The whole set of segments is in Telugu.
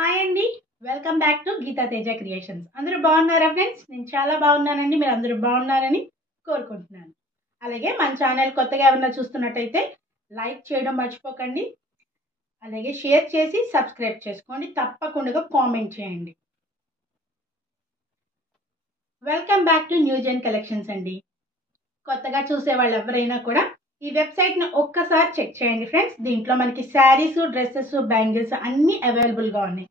హాయ్ అండి. Welcome back to Geetha Teja creations. అందరూ బాగున్నారా ఫ్రెండ్స్? నేను చాలా బాగున్నానండి. మీరు అందరూ బాగున్నారని కోరుకుంటున్నాను. అలాగే మన ఛానల్ కొత్తగా ఎవరైనా చూస్తున్నట్టయితే లైక్ చేయడం మర్చిపోకండి. అలాగే షేర్ చేసి సబ్స్క్రైబ్ చేసుకోండి. తప్పకుండా కామెంట్ చేయండి. Welcome back to new gen collections అండి. కొత్తగా చూసే వాళ్ళు ఎవరైనా కూడా ఈ వెబ్సైట్ని ఒక్కసారి చెక్ చేయండి ఫ్రెండ్స్. దీంట్లో మనకి శారీస్, డ్రెస్సెస్, బ్యాంగిల్స్ అన్నీ అవైలబుల్గా ఉన్నాయి.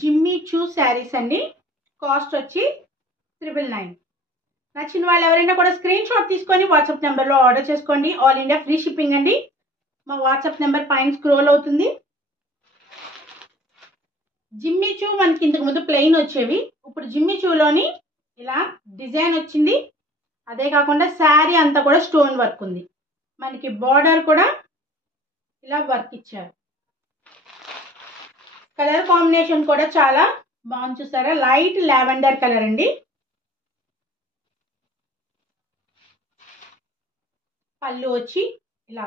జిమ్మీ చూ శారీస్ అండి. కాస్ట్ వచ్చి 999. నచ్చిన వాళ్ళు ఎవరైనా కూడా స్క్రీన్ షాట్ తీసుకొని వాట్సాప్ నెంబర్లో ఆర్డర్ చేసుకోండి. ఆల్ ఇండియా ఫ్రీ షిప్పింగ్ అండి. మా వాట్సాప్ నెంబర్ పైన స్క్రోల్ అవుతుంది. జిమ్మీ చూ మనకి ఇంతకు ముందు ప్లెయిన్ వచ్చేవి. ఇప్పుడు జిమ్మీ చూలోని ఇలా డిజైన్ వచ్చింది. అదే కాకుండా శారీ అంతా కూడా స్టోన్ వర్క్ ఉంది. మనకి బార్డర్ కూడా ఇలా వర్క్ ఇచ్చారు. కలర్ కాంబినేషన్ కూడా చాలా బాగుంది. చూసారా? లైట్ లావెండర్ కలర్ అండి. పళ్ళు వచ్చి ఇలా,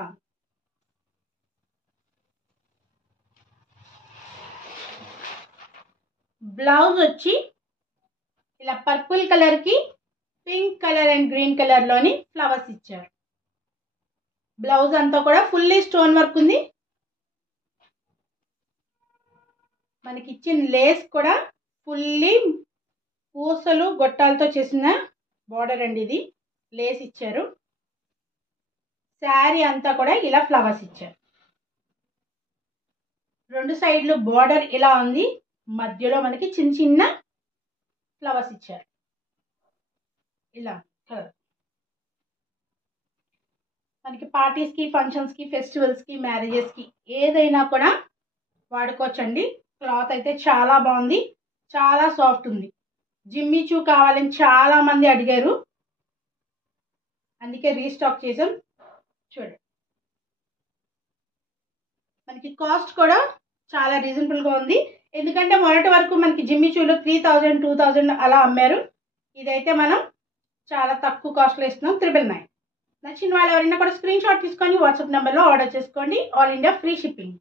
బ్లౌజ్ వచ్చి ఇలా పర్పుల్ కలర్ కి pink colour and green colour లోని ఫ్లవర్స్ ఇచ్చారు. బ్లౌజ్ అంతా కూడా ఫుల్లీ స్టోన్ వర్క్ ఉంది. మనకి ఇచ్చిన లేస్ కూడా ఫుల్లీ పూసలు గొట్టాలతో చేసిన బార్డర్ అండి. ఇది లేస్ ఇచ్చారు. శారీ అంతా కూడా ఇలా ఫ్లవర్స్ ఇచ్చారు. రెండు సైడ్లు బార్డర్ ఇలా ఉంది. మధ్యలో మనకి చిన్న చిన్న ఫ్లవర్స్ ఇచ్చారు. ఇలా కలర్ మనకి పార్టీస్ కి, ఫంక్షన్స్ కి, ఫెస్టివల్స్ కి, మ్యారేజెస్ కి ఏదైనా కూడా వాడుకోవచ్చండి. క్లాత్ అయితే చాలా బాగుంది. చాలా సాఫ్ట్ ఉంది. జిమ్మీ చూ కావాలని చాలా మంది అడిగారు, అందుకే రీస్టాక్ చేసాం. చూడండి, మనకి కాస్ట్ కూడా చాలా రీజనబుల్గా ఉంది. ఎందుకంటే మొదటి వరకు మనకి జిమ్మీ చూలో 3000, 2000 అలా అమ్మారు. ఇదైతే మనం చాలా తక్కువ కాస్ట్లో ఇస్తున్నాం, 999. నచ్చిన వాళ్ళు ఎవరైనా కూడా స్క్రీన్ షాట్ తీసుకొని వాట్సాప్ నెంబర్లో ఆర్డర్ చేసుకోండి. All India free shipping.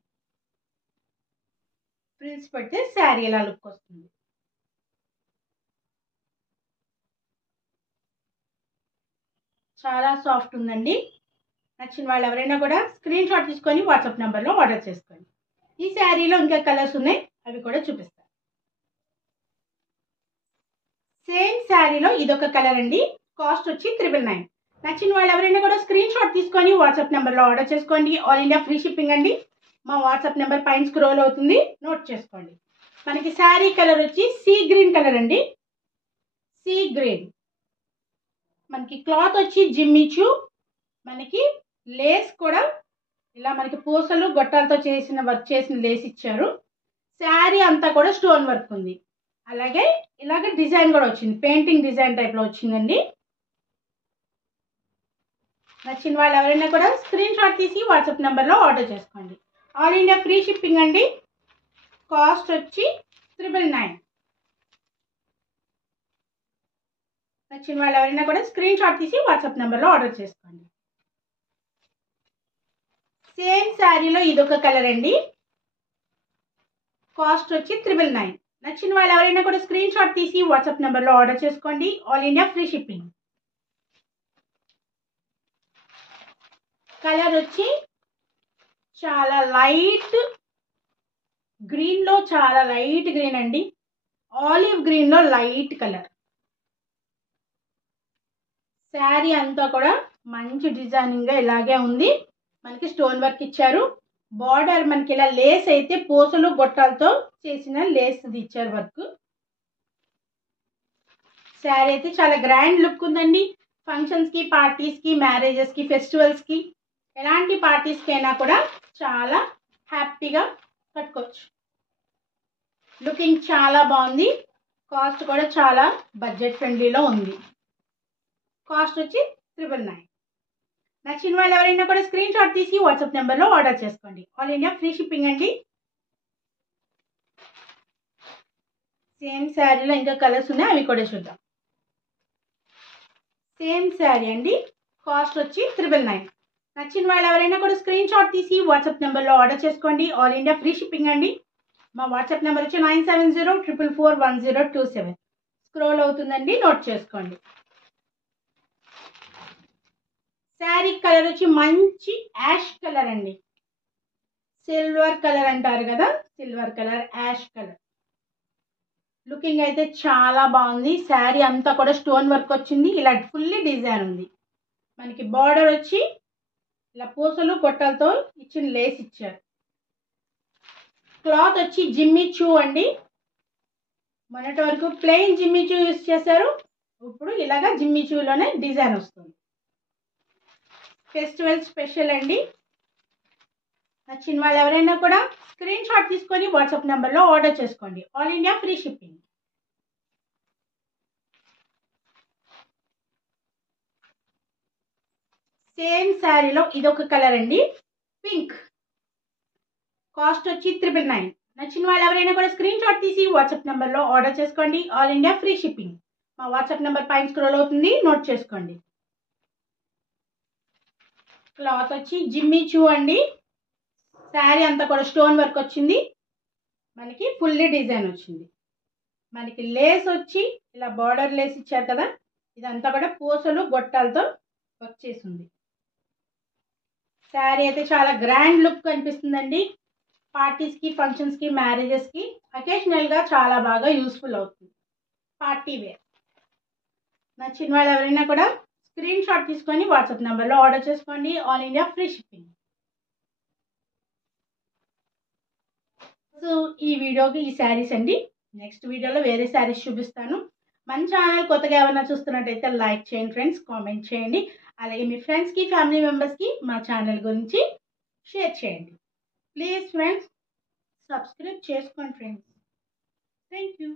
Frills పెడితే శారీ ఎలా లుక్ వస్తుంది. చాలా సాఫ్ట్ ఉందండి. నచ్చిన వాళ్ళు ఎవరైనా కూడా స్క్రీన్ షాట్ తీసుకొని వాట్సాప్ నెంబర్లో ఆర్డర్ చేసుకోండి. ఈ శారీలో ఇంకా కలర్స్ ఉన్నాయి, అవి కూడా చూపిస్తాను. సేమ్ శారీలో ఇదొక కలర్ అండి. కాస్ట్ వచ్చి 999. నచ్చిన వాళ్ళు ఎవరైనా కూడా స్క్రీన్ షాట్ తీసుకొని వాట్సాప్ నెంబర్లో ఆర్డర్ చేసుకోండి. ఆల్ ఇండియా ఫ్రీ షిప్పింగ్ అండి. మా వాట్సాప్ నెంబర్ పైన స్క్రోల్ అవుతుంది, నోట్ చేసుకోండి. మనకి శారీ కలర్ వచ్చి సీ గ్రీన్ కలర్ అండి. Sea green. మనకి క్లాత్ వచ్చి జిమ్మీ చూ. మనకి లేస్ కూడా ఇలా మనకి పూసలు గొట్టాలతో చేసిన వర్క్ చేసిన లేస్ ఇచ్చారు. శారీ అంతా కూడా స్టోన్ వర్క్ ఉంది. అలాగే ఇలాగ డిజైన్ కూడా వచ్చింది, పెయింటింగ్ డిజైన్ టైప్లో వచ్చిందండి. నచ్చిన వాళ్ళు ఎవరైనా కూడా స్క్రీన్ షాట్ తీసి వాట్సాప్ నెంబర్లో ఆర్డర్ చేసుకోండి. ఆల్ ఇండియా ఫ్రీ షిప్పింగ్ అండి. కాస్ట్ వచ్చి 999. నచ్చిన వాళ్ళు ఎవరైనా కూడా స్క్రీన్ షాట్ తీసి వాట్సాప్ నెంబర్లో ఆర్డర్ చేసుకోండి. సేమ్ శారీలో ఇదొక కలర్ అండి. కాస్ట్ వచ్చి 999. నచ్చిన వాళ్ళు ఎవరైనా కూడా స్క్రీన్ షాట్ తీసి వాట్సాప్ నెంబర్లో ఆర్డర్ చేసుకోండి. All India free shipping. Colour వచ్చి చాలా లైట్ గ్రీన్లో, చాలా లైట్ గ్రీన్ అండి. ఆలివ్ గ్రీన్లో లైట్ కలర్. శారీ అంతా కూడా మంచి డిజైనింగ్గా ఇలాగే ఉంది. మనకి స్టోన్ వర్క్ ఇచ్చారు. బార్డర్ మనకి ఇలా లేస్ అయితే పూసలు గొట్టాలతో చేసిన లేస్ ఇచ్చారు వర్క్. శారీ అయితే చాలా గ్రాండ్ లుక్ ఉందండి. ఫంక్షన్స్కి, పార్టీస్కి, మ్యారేజెస్కి, ఫెస్టివల్స్కి, ఎలాంటి పార్టీస్కి అయినా కూడా చాలా హ్యాపీగా కట్టుకోవచ్చు. లుకింగ్ చాలా బాగుంది. కాస్ట్ కూడా చాలా బడ్జెట్ ఫ్రెండ్లీలో ఉంది. కాస్ట్ వచ్చి 999. నచ్చిన వాళ్ళు ఎవరైనా కూడా స్క్రీన్ షాట్ తీసి వాట్సాప్ నెంబర్లో ఆర్డర్ చేసుకోండి. ఆల్ ఇండియా ఫ్రీ షిప్పింగ్ అండి. సేమ్ శారీలో ఇంకా కలర్స్ ఉన్నాయి, అవి కూడా చూద్దాం. సేమ్ శారీ అండి. కాస్ట్ వచ్చి 999. నచ్చిన వాళ్ళు ఎవరైనా కూడా స్క్రీన్ షాట్ తీసి వాట్సాప్ నెంబర్లో ఆర్డర్ చేసుకోండి. ఆల్ ఇండియా ఫ్రీ షిప్పింగ్ అండి. మా వాట్సాప్ నెంబర్ వచ్చి 9704441027. స్క్రోల్ అవుతుందండి, నోట్ చేసుకోండి. శారీ కలర్ వచ్చి మంచి యాష్ కలర్ అండి. సిల్వర్ కలర్ అంటారు కదా, silver colour, ash colour. Looking అయితే చాలా బాగుంది. శారీ అంతా కూడా స్టోన్ వర్క్ వచ్చింది. ఇలా ఫుల్లీ డిజైన్ ఉంది. మనకి బార్డర్ వచ్చి ఇలా పూసలు గొట్టలతో ఇచ్చిన లేస్ ఇచ్చారు. క్లాత్ వచ్చి జిమ్మి చూ అండి. మొన్నటి వరకు ప్లెయిన్ జిమ్మి చూ యూస్ చేశారు. ఇప్పుడు ఇలాగా జిమ్మి చూలోనే డిజైన్ వస్తుంది. ఫెస్టివల్ స్పెషల్ అండి. నచ్చిన వాళ్ళు ఎవరైనా కూడా స్క్రీన్ షాట్ తీసుకొని వాట్సాప్ నెంబర్లో ఆర్డర్ చేసుకోండి. All India free shipping. Same శారీలో ఇదొక కలర్ అండి, పింక్. కాస్ట్ వచ్చి 999. నచ్చిన వాళ్ళు ఎవరైనా కూడా స్క్రీన్ షాట్ తీసి వాట్సాప్ నెంబర్లో ఆర్డర్ చేసుకోండి. All India free shipping. మా వాట్సాప్ నెంబర్ పైన స్క్రోల్ అవుతుంది, నోట్ చేసుకోండి. క్లాత్ వచ్చి జిమ్మి చూ అండి. శారీ అంతా కూడా స్టోన్ వర్క్ వచ్చింది. మనకి ఫుల్లీ డిజైన్ వచ్చింది. మనకి లేస్ వచ్చి ఇలా బార్డర్ లేస్ ఇచ్చారు కదా, ఇదంతా కూడా పూసలు గొట్టాలతో వర్క్ చేసింది. శారీ అయితే చాలా గ్రాండ్ లుక్ కనిపిస్తుందండి. పార్టీస్కి, ఫంక్షన్స్కి, మ్యారేజెస్కి అకేషనల్గా చాలా బాగా యూస్ఫుల్ అవుతుంది. Party wear. నచ్చిన వాళ్ళు ఎవరైనా కూడా స్క్రీన్ షాట్ తీసుకొని వాట్సాప్ నెంబర్లో ఆర్డర్ చేసుకోండి. All India free shipping. So ఈ వీడియోకి ఈ శారీస్ అండి. నెక్స్ట్ వీడియోలో వేరే శారీస్ చూపిస్తాను. మన ఛానల్ కొత్తగా ఎవరైనా చూస్తున్నట్టయితే లైక్ చేయండి ఫ్రెండ్స్, కామెంట్ చేయండి. అలాగే మీ ఫ్రెండ్స్కి, ఫ్యామిలీ మెంబర్స్కి మా ఛానల్ గురించి షేర్ చేయండి. ప్లీజ్ ఫ్రెండ్స్, సబ్స్క్రైబ్ చేసుకోండి ఫ్రెండ్స్. Thank you.